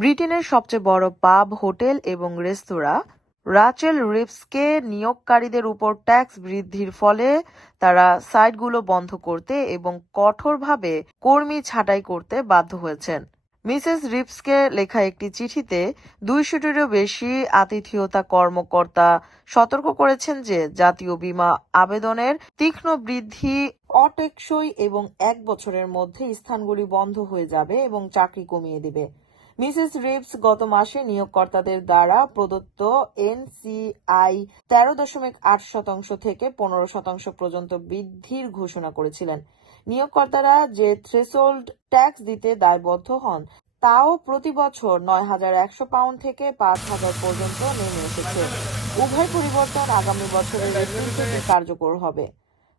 ব্রিটেনের সবচেয়ে বড় পাব, হোটেল এবং রেস্তোরাঁ রাচেল রিভসকে নিয়োগকারীদের উপর ট্যাক্স বৃদ্ধির ফলে তারা সাইটগুলো বন্ধ করতে এবং কঠোরভাবে কর্মী ছাঁটাই করতে বাধ্য হয়েছেন। মিসেস রিভসকে লেখা একটি চিঠিতে 200-টিরও বেশি আতিথেয়তা কর্মকর্তা সতর্ক করেছেন যে জাতীয় বীমা আবেদনের তীক্ষ্ণ বৃদ্ধি অটেকসই এবং 1 বছরের মধ্যে স্থানগুলি বন্ধ হয়ে যাবে এবং চাকরি কমিয়ে দেবে। মিসেস রিভস গত মাসে নিয়োগকর্তাদের দ্বারা প্রদত্ত এনসিআই 13.8% থেকে 15% পর্যন্ত বৃদ্ধির ঘোষণা করেছিলেন। নিয়োগকর্তারা যে থ্রেশহোল্ড ট্যাক্স দিতে দায়বদ্ধ হন তাও প্রতি বছর 9,100 পাউন্ড থেকে 5,000 পর্যন্ত নেমে এসেছে। উভয় পরিবর্তন আগামী বছরের এপ্রিল থেকে কার্যকর হবে।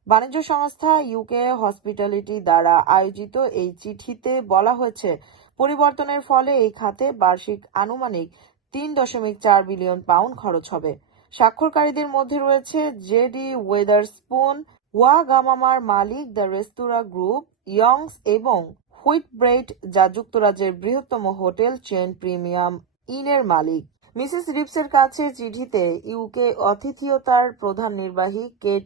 বাণিজ্য সংস্থা ইউকে হসপিটালিটি দ্বারা আয়োজিত এই চিঠিতে বলা হয়েছে, পরিবর্তনের ফলে এই খাতে বার্ষিক আনুমানিক 3.4 বিলিয়ন পাউন্ড খরচ হবে। স্বাক্ষরকারীদের মধ্যে রয়েছে জেডি ওয়েদারস্পুন, ওয়াগামামার মালিক দ্য রেস্তোরাঁ গ্রুপ, ইয়ংস এবং হুইটব্রেইট, যা যুক্তরাজ্যের বৃহত্তম হোটেল চেইন প্রিমিয়াম ইনের মালিক। মিসেস রিভসের কাছে চিঠিতে ইউকে আতিথেয়তার প্রধান নির্বাহী কেট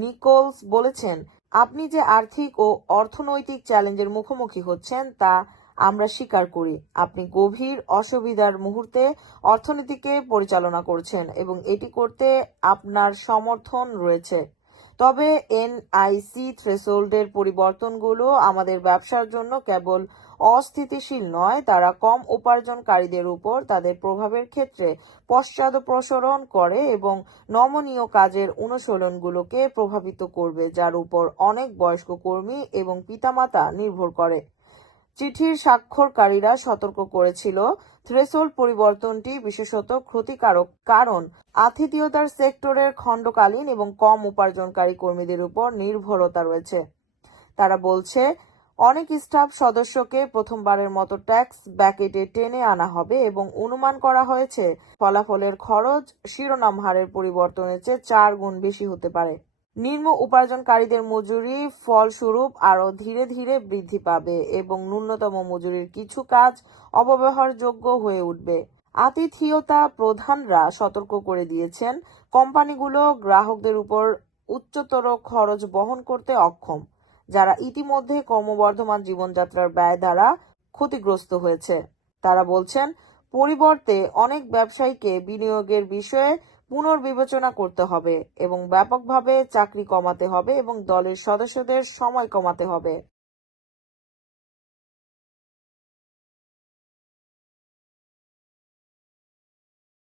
নিকোলস বলেছেন, আপনি যে আর্থিক ও অর্থনৈতিক চ্যালেঞ্জের মুখোমুখি হচ্ছেন তা আমরা স্বীকার করি। আপনি গভীর অসুবিধার মুহূর্তে অর্থনীতিকে পরিচালনা করছেন এবং এটি করতে আপনার সমর্থন রয়েছে। তবে এনআইসি থ্রেশহোল্ডের পরিবর্তনগুলো আমাদের ব্যবসার জন্য কেবল অস্থিতিশীল নয়, তারা কম উপার্জনকারীদের উপর তাদের প্রভাবের ক্ষেত্রে পশ্চাদপসরণ করে এবং নমনীয় কাজের অনুশীলনগুলোকে প্রভাবিত করবে, যার উপর অনেক বয়স্ক কর্মী এবং পিতামাতা নির্ভর করে। চিঠির স্বাক্ষরকারীরা সতর্ক করেছিল, থ্রেশহোল্ড পরিবর্তনটি বিশেষত ক্ষতিকারক কারণ আতিথেয়তার সেক্টরের খণ্ডকালীন এবং কম উপার্জনকারী কর্মীদের উপর নির্ভরতা রয়েছে। তারা বলছে, অনেক স্টাফ সদস্যকে প্রথমবারের মতো ট্যাক্স ব্র্যাকেটে টেনে আনা হবে এবং অনুমান করা হয়েছে ফলাফলের খরচ শিরোনাম হারের পরিবর্তনের চেয়ে 4 গুণ বেশি হতে পারে। নিম্ন উপার্জনকারীদের মজুরি ফলস্বরূপ আরও ধীরে ধীরে বৃদ্ধি পাবে এবং ন্যূনতম মজুরির কিছু কাজ অব্যবহারযোগ্য হয়ে উঠবে। আতিথেয়তা প্রধানরা সতর্ক করে দিয়েছেন, কোম্পানিগুলো গ্রাহকদের উপর উচ্চতর খরচ বহন করতে অক্ষম, যারা ইতিমধ্যে ক্রমবর্ধমান জীবনযাত্রার ব্যয় দ্বারা ক্ষতিগ্রস্ত হয়েছে। তারা বলছেন, পরিবর্তে অনেক ব্যবসায়ীকে বিনিয়োগের বিষয়ে পুনর্বিবেচনা করতে হবে এবং ব্যাপকভাবে চাকরি কমাতে হবে এবং দলের সদস্যদের সময় কমাতে হবে।